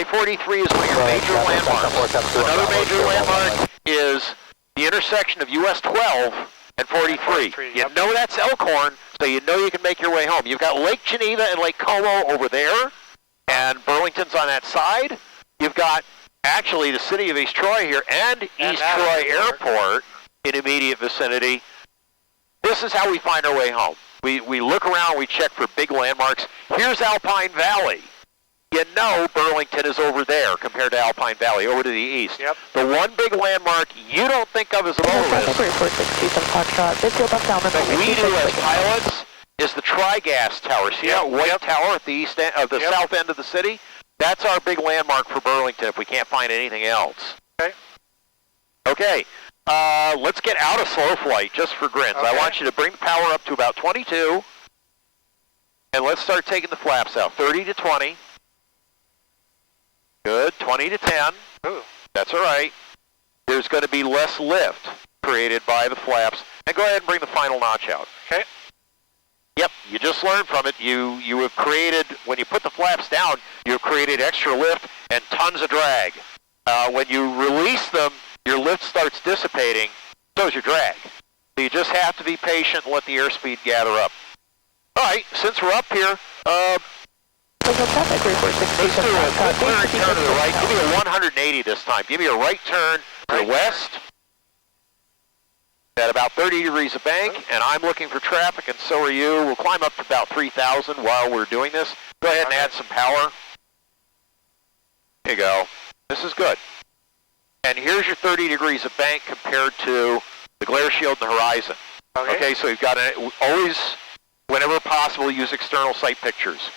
I-43 is one of your major landmarks. Another major landmark is the intersection of US 12 and 43. You know that's Elkhorn, so you know you can make your way home. You've got Lake Geneva and Lake Como over there, and Burlington's on that side. You've got actually the city of East Troy here and East Troy Airport in immediate vicinity. This is how we find our way home. We look around, we check for big landmarks. Here's Alpine Valley. You know Burlington is over there compared to Alpine Valley, over to the east. Yep. The one big landmark you don't think of as a motorist, that we do as pilots, is the Tri-Gas Tower. See that white tower at the east end, of the south end of the city? That's our big landmark for Burlington if we can't find anything else. Okay. Okay. Let's get out of slow flight just for grins. Okay. I want you to bring the power up to about 22, and let's start taking the flaps out. 30 to 20. Good. 20 to 10. Ooh. That's all right. There's going to be less lift created by the flaps. And go ahead and bring the final notch out. Okay. Yep, you just learned from it. You have created, when you put the flaps down, you've created extra lift and tons of drag. When you release them, your lift starts dissipating, so is your drag. So you just have to be patient and let the airspeed gather up. All right, since we're up here, let's do a clearing turn to the right. Give me a 180 this time. Give me a right turn to the west at about 30 degrees of bank, and I'm looking for traffic, and so are you. We'll climb up to about 3,000 while we're doing this. Go ahead and add some power. There you go. This is good. And here's your 30 degrees of bank compared to the glare shield and the horizon. Okay, so you've got to always, whenever possible, use external sight pictures.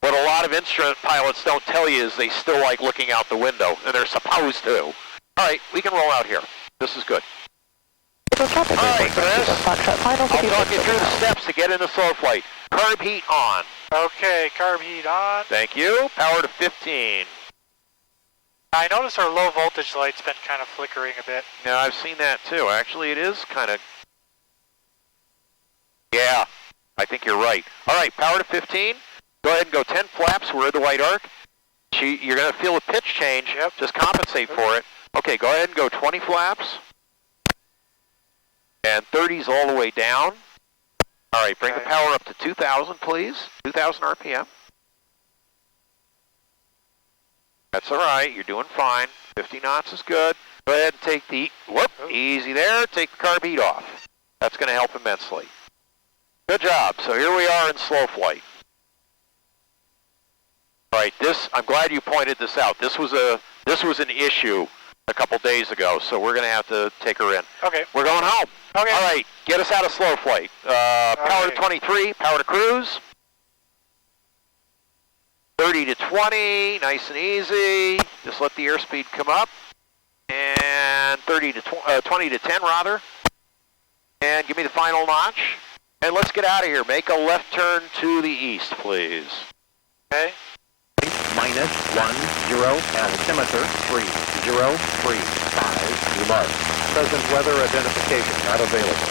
What a lot of instrument pilots don't tell you is they still like looking out the window, and they're supposed to. All right, we can roll out here. This is good. All right, Chris, I'll talk you through the steps to get into slow flight. Carb heat on. Okay, carb heat on. Thank you. Power to 15. I notice our low voltage light's been kind of flickering a bit. Yeah, I've seen that too. Actually, it is kind of... Yeah, I think you're right. All right, power to 15. Go ahead and go 10 flaps. We're in the white arc. You're going to feel a pitch change. Yep. Just compensate for it. Okay, go ahead and go 20 flaps. And 30's all the way down. All right, bring the power up to 2,000, please. 2,000 RPM. That's all right. You're doing fine. 50 knots is good. Go ahead and take the... Whoop, easy there. Take the carb heat off. That's going to help immensely. Good job. So here we are in slow flight. All right, I'm glad you pointed this out. This was an issue a couple days ago, so we're going to have to take her in. Okay. We're going home. Okay. All right, get us out of slow flight. Power to 23, power to cruise. 30 to 20, nice and easy. Just let the airspeed come up. And 20 to 10, rather. And give me the final notch. And let's get out of here. Make a left turn to the east, please. Okay. Minus 10, altimeter 3035, remark. Present weather identification not available.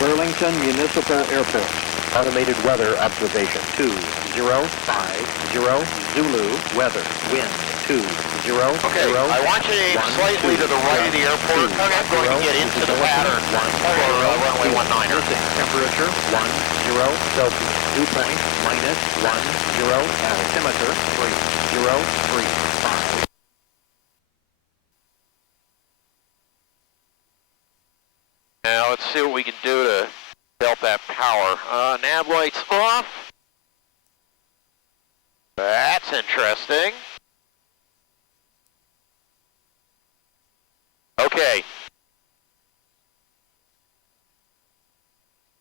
Burlington Municipal Airport. Automated weather observation 205 Zulu weather wind 20 Okay, I want you to aim slightly to the right of the airport. I'm going to get into the pattern for runway 19er. Temperature 10 Celsius. Dew point minus 10 altimeter 3035. Now let's see what we can do to help that power. Nav lights off. That's interesting. Okay.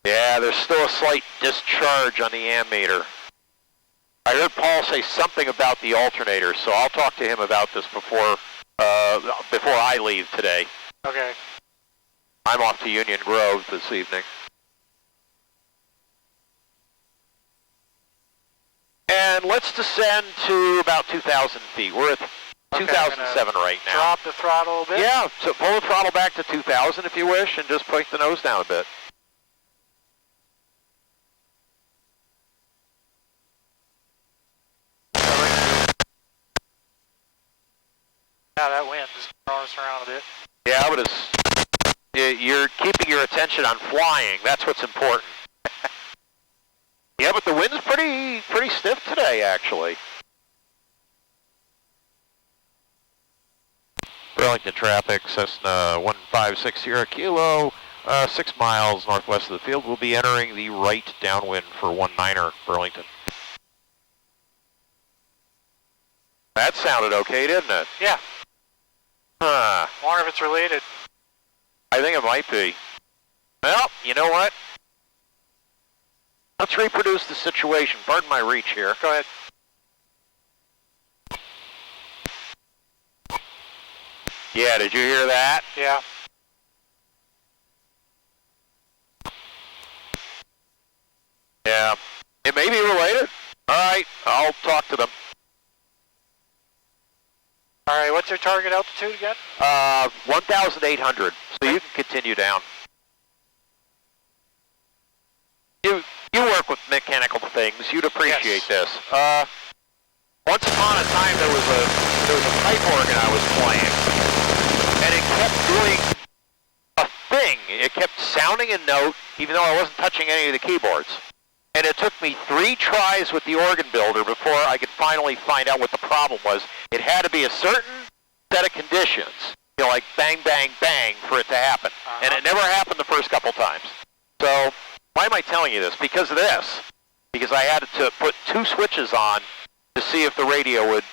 Yeah, there's still a slight discharge on the ammeter. I heard Paul say something about the alternator, so I'll talk to him about this before I leave today. Okay. I'm off to Union Grove this evening. And let's descend to about 2,000 feet. We're at Okay, 2007 right now. Drop the throttle a bit? Yeah, so pull the throttle back to 2000 if you wish, and just point the nose down a bit. Yeah, that wind is throwing us around a bit. Yeah, but you're keeping your attention on flying. That's what's important. Yeah, but the wind's pretty stiff today, actually. Burlington traffic, Cessna 1560 Kilo, 6 miles northwest of the field. We'll be entering the right downwind for 19er, Burlington. That sounded okay, didn't it? Yeah. Huh. Wonder if it's related. I think it might be. Well, you know what? Let's reproduce the situation. Pardon my reach here. Go ahead. Yeah, did you hear that? Yeah. Yeah. It may be related. All right, I'll talk to them. All right, what's your target altitude again? 1,800, so you can continue down. You work with mechanical things. You'd appreciate this. Once upon a time, there was a pipe organ I was playing, and it kept doing a thing. It kept sounding a note, even though I wasn't touching any of the keyboards. And it took me 3 tries with the organ builder before I could finally find out what the problem was. It had to be a certain set of conditions, you know, like bang, bang, bang, for it to happen. And it never happened the first couple times. So why am I telling you this? Because of this. Because I had to put 2 switches on to see if the radio would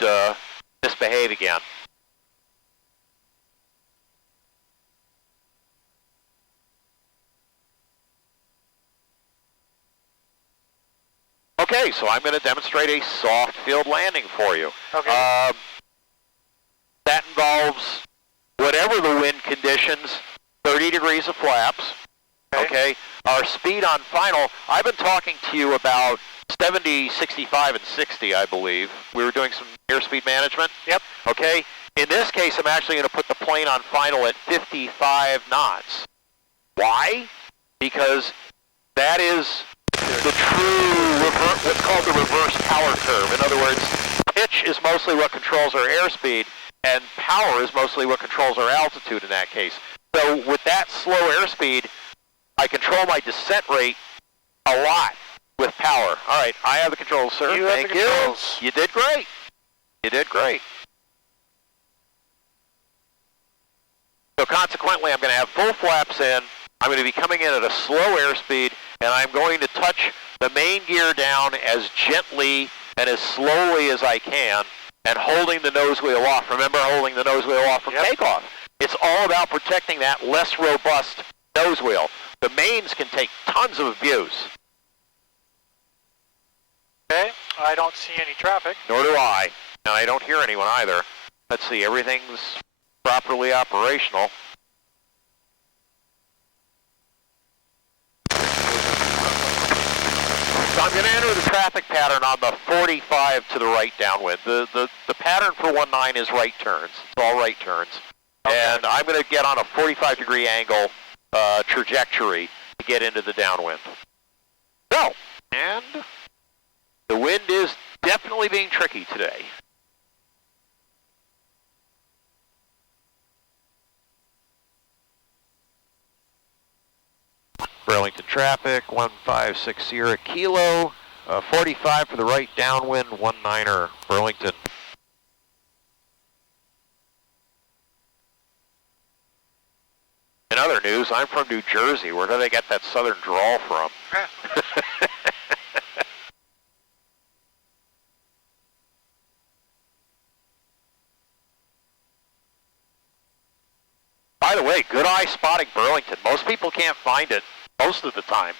misbehave again. Okay, so I'm going to demonstrate a soft field landing for you. Okay. That involves whatever the wind conditions, 30 degrees of flaps. Okay. Our speed on final, I've been talking to you about 70, 65, and 60, I believe. We were doing some airspeed management. Yep. Okay. In this case, I'm actually going to put the plane on final at 55 knots. Why? Because that is the true, what's called the reverse power curve. In other words, pitch is mostly what controls our airspeed, and power is mostly what controls our altitude in that case. So with that slow airspeed, I control my descent rate a lot with power. All right, I have the controls, sir. You Thank have the controls. You did great. You did great. So consequently, I'm going to have full flaps in. I'm going to be coming in at a slow airspeed, and I'm going to touch the main gear down as gently and as slowly as I can, and holding the nose wheel off. Remember, holding the nose wheel off from takeoff. It's all about protecting that less robust nose wheel. The mains can take tons of abuse. Okay, I don't see any traffic. Nor do I. And I don't hear anyone either. Let's see, everything's properly operational. So I'm going to enter the traffic pattern on the 45 to the right downwind. The pattern for 19 is right turns. It's all right turns. Okay. And I'm going to get on a 45-degree angle trajectory to get into the downwind. So, and the wind is definitely being tricky today. Burlington traffic, 1560 Kilo, 45 for the right downwind, 19er, Burlington. In other news, I'm from New Jersey. Where do they get that southern drawl from? By the way, good eye spotting Burlington. Most people can't find it most of the time.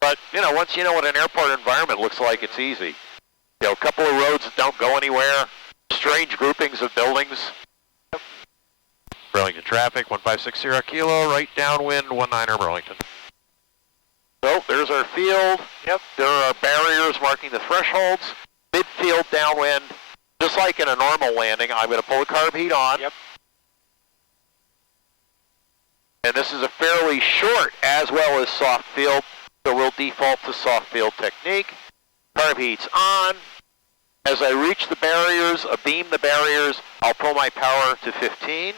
But, you know, once you know what an airport environment looks like, it's easy. You know, a couple of roads that don't go anywhere, strange groupings of buildings. Burlington traffic, 1560 Kilo, right downwind, 19er Burlington. So, there's our field. Yep. There are barriers marking the thresholds. Midfield downwind. Just like in a normal landing, I'm going to pull the carb heat on. Yep. And this is a fairly short as well as soft field, so we'll default to soft field technique. Carb heat's on. As I reach the barriers, beam the barriers, I'll pull my power to 15,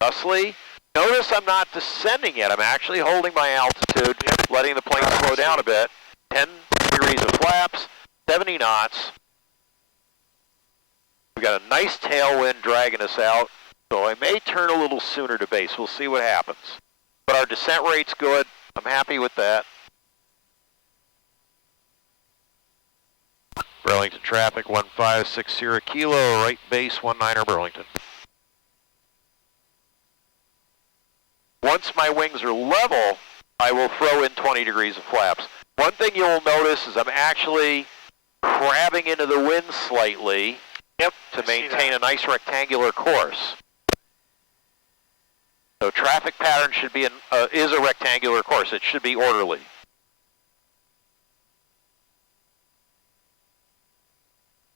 thusly. Notice I'm not descending yet. I'm actually holding my altitude, letting the plane slow down a bit. 10 degrees of flaps, 70 knots. We've got a nice tailwind dragging us out, so I may turn a little sooner to base. We'll see what happens. But our descent rate's good. I'm happy with that. Burlington traffic, 1560 kilo, right base, 19er Burlington. Once my wings are level, I will throw in 20 degrees of flaps. One thing you'll notice is I'm actually crabbing into the wind slightly to maintain a nice rectangular course. So traffic pattern should be is a rectangular course. It should be orderly.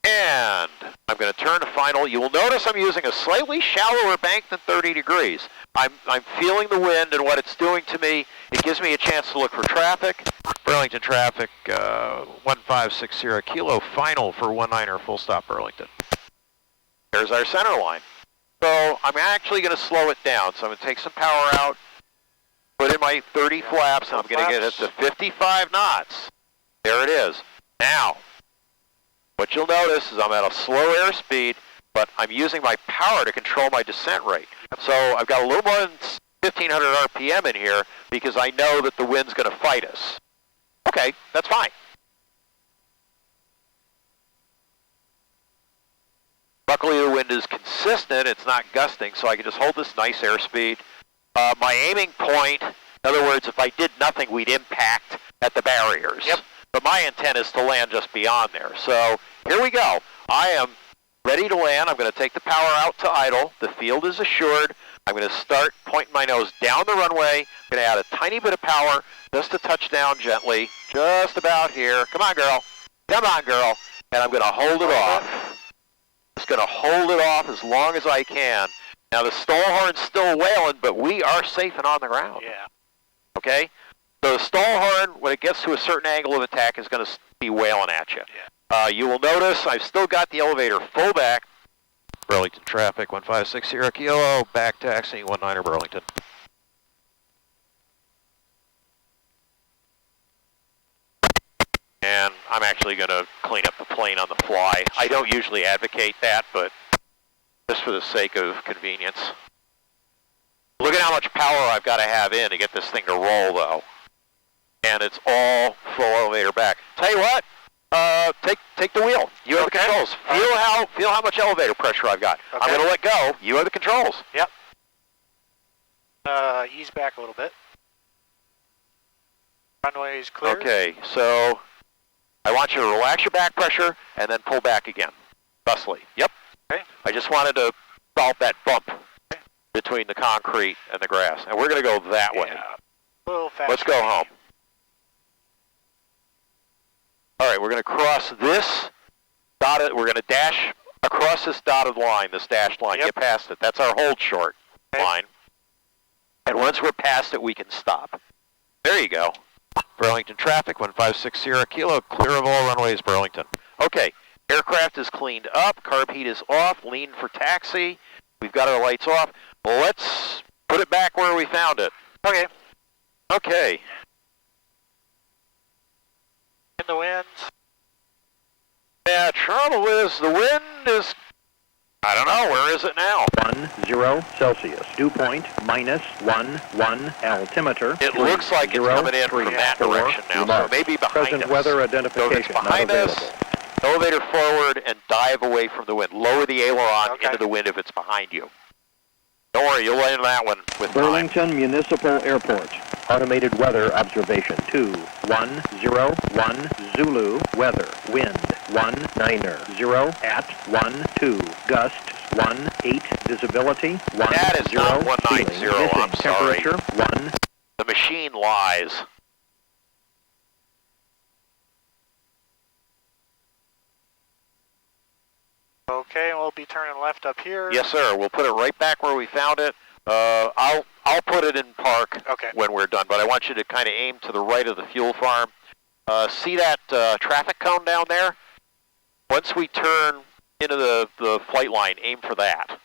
And I'm going to turn to final. You will notice I'm using a slightly shallower bank than 30 degrees. I'm feeling the wind and what it's doing to me. It gives me a chance to look for traffic. Burlington traffic, 1560 kilo, final for 19er, full stop Burlington. There's our center line. So I'm actually going to slow it down. So I'm going to take some power out, put in my 30 flaps, and I'm going to get it to 55 knots. There it is. Now, what you'll notice is I'm at a slow airspeed, but I'm using my power to control my descent rate. So I've got a little more than 1,500 RPM in here because I know that the wind's going to fight us. Okay, that's fine. Luckily, the wind is consistent. It's not gusting, so I can just hold this nice airspeed. My aiming point, in other words, if I did nothing, we'd impact at the barriers. Yep. But my intent is to land just beyond there. So here we go. I am ready to land. I'm going to take the power out to idle. The field is assured. I'm going to start pointing my nose down the runway. I'm going to add a tiny bit of power just to touch down gently, just about here. Come on, girl. Come on, girl. And I'm going to hold it off. Just going to hold it off as long as I can. Now, the stall horn's still wailing, but we are safe and on the ground. Yeah. Okay? So the stall horn, when it gets to a certain angle of attack, is going to be wailing at you. Yeah. You will notice I've still got the elevator full back. Burlington traffic, 1560 kilo, back taxi, 19er Burlington. And I'm actually going to clean up the plane on the fly. I don't usually advocate that, but just for the sake of convenience. Look at how much power I've got to have in to get this thing to roll, though. And it's all full elevator back. Tell you what, take the wheel. You have the controls. Feel how much elevator pressure I've got. Okay. I'm going to let go. You have the controls. Yep. Ease back a little bit. Runway is clear. Okay, so I want you to relax your back pressure and then pull back again. Thusly. Yep. Okay. I just wanted to solve that bump between the concrete and the grass. And we're going to go that way. A little faster. Let's go home. All right, we're going to cross this dotted, we're going to dash across this dotted line, this dashed line. Yep. Get past it. That's our hold short line. And once we're past it, we can stop. There you go. Burlington traffic, 1560 kilo, clear of all runways, Burlington. Okay, aircraft is cleaned up, carb heat is off, lean for taxi. We've got our lights off. Well, let's put it back where we found it. Okay. Okay. In the wind. Yeah, trouble is the wind is, I don't know, where is it now? 10 Celsius. Dew point -11 altimeter. It looks like it's coming in from that direction now, so maybe behind Present us. weather identification So if it's behind us, elevator forward and dive away from the wind. Lower the aileron into the wind if it's behind you. Don't worry, you'll land that one with Burlington time. Municipal Airport. Automated weather observation 2101 Zulu. Weather. Wind 19er. At 12. Gusts 18. Visibility 10. That is not 190, I'm sorry. Temperature 1. The machine lies. So Okay, we'll be turning left up here. Yes, sir. We'll put it right back where we found it. I'll put it in park when we're done, but I want you to kind of aim to the right of the fuel farm. See that traffic cone down there? Once we turn into the flight line, aim for that.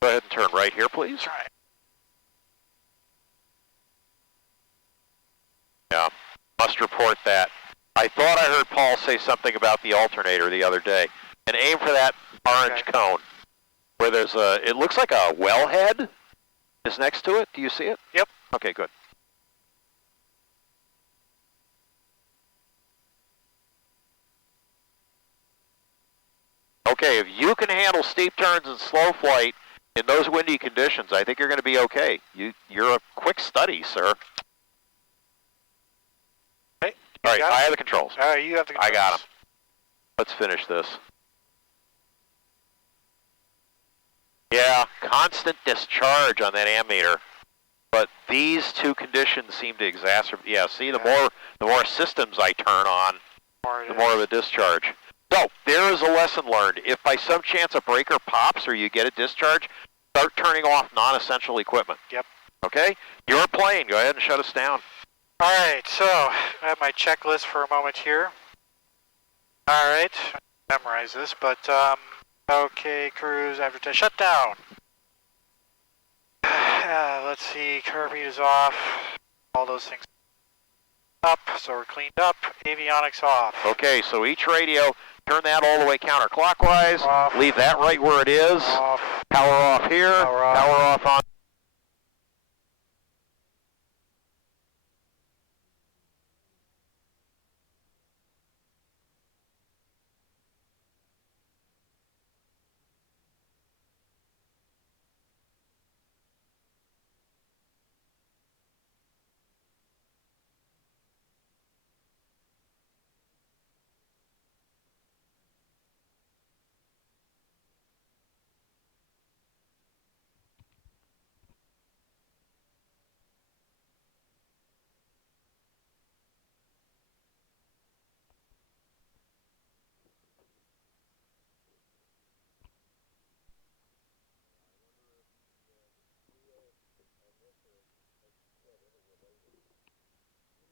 Go ahead and turn right here, please. That's right. Yeah, must report that. I thought I heard Paul say something about the alternator the other day. And aim for that orange cone where there's it looks like a wellhead is next to it. Do you see it? Yep. Okay, good. Okay, if you can handle steep turns and slow flight in those windy conditions, I think you're going to be okay. You're a quick study, sir. Okay. All right, I have the controls. All right, you have the controls. I got them. Let's finish this. Yeah, constant discharge on that ammeter, but these two conditions seem to exacerbate. Yeah, see, the more systems I turn on, the more of a discharge. So there is a lesson learned. If by some chance a breaker pops or you get a discharge, start turning off non-essential equipment. Yep. Okay? Your plane. Go ahead and shut us down. All right, so I have my checklist for a moment here. All right, memorize this, but okay, cruise after test shutdown. Let's see, curve is off. All those things up, so we're cleaned up. Avionics off. Okay, so each radio, turn that all the way counterclockwise. Off. Leave that right where it is. Off. Power off here. Power off. Power off on